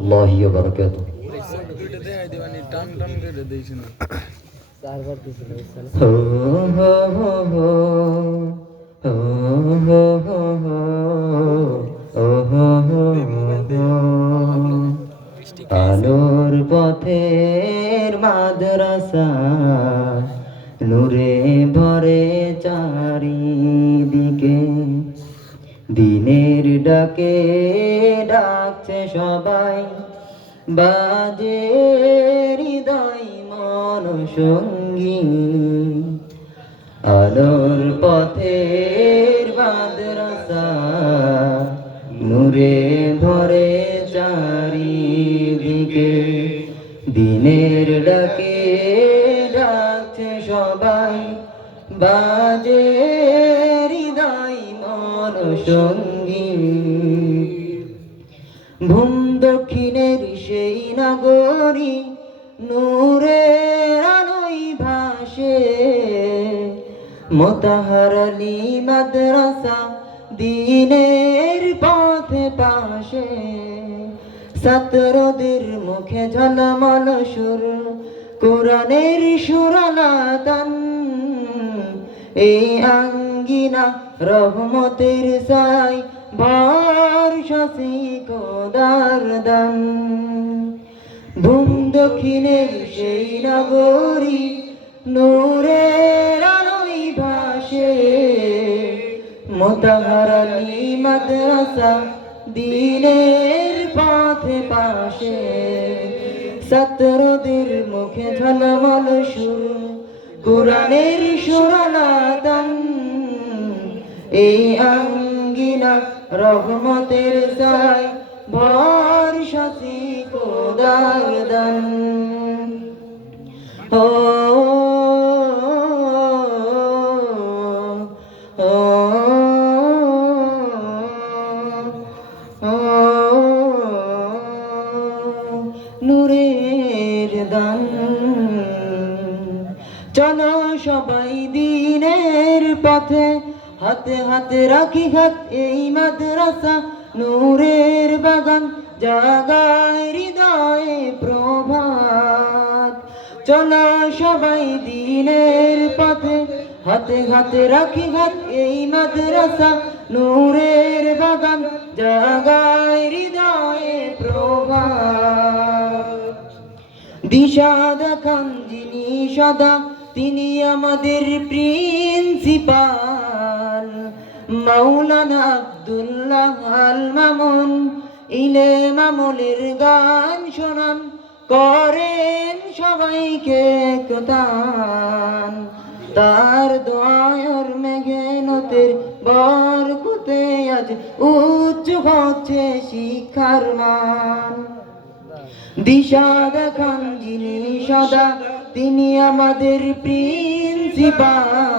আল্লাহি ওয়া বারাকাতুহু। হো হো হো হো, হো হো হো হো, ও হো হো হো। আলোর পথের মাদ্রাসা, নূরে ভরে চারিদিকে, দিনের ডাকে ডাকছে সবাই, বাজে হৃদয় মন সঙ্গী। আলোর পথের মাদ্রাসা, নূরে ভরে চারিদিকে, দিনের ডাকে ডাকছে সবাই, বাজে হৃদয় মন সঙ্গী। ভূম দক্ষিণের সেই নগরী, নূরের আলোয় ভাসে, মোতাহার আলী মাদ্রাসা, দিনের পথে পাশে। ছাত্রদের মুখে ঝলমল সুর, কোরআনের সুরালাতান, এই আঙ্গিনা রহমতের ছায়, ভরসা খোদার দান। ভূম দক্ষিণের সেই নগরী, নূরের আলোয় ভাসে, মোতাহার আলী মাদ্রাসা, দিনের পথে পাশে। ছাত্রদের মুখে ঝলমল সুর, কোরআনের সুরালাতান, এই আঙ্গিনা রহমতের ছায়, ভরসা খোদার দান। ও নূরের দান। চলো সবাই দিনের পথে, হাতে হাতে রাখি হাত, এই মাদ্রাসা নূরের বাগান, জাগায় হৃদয়ে প্রভাত। চলো সবাই দিনের পথে, হাতে হাতে রাখি হাত, এই মাদ্রাসা নূরের বাগান, জাগায় হৃদয়ে প্রভাত। দিশা দেখান যিনি সদা, তিনি আমাদের প্রিন্সিপাল, মাওলানা আব্দুল্লাহ আল মামুন। ইলম আমলের গান শোনান, করেন সবাইকে একতান। তার দয়ার মেঘনতের বরকতে আজ উচ্চ হচ্ছে শিক্ষার মান। দিশা দেখান যিনি সদা, তিনি আমাদের প্রিন্সিপাল,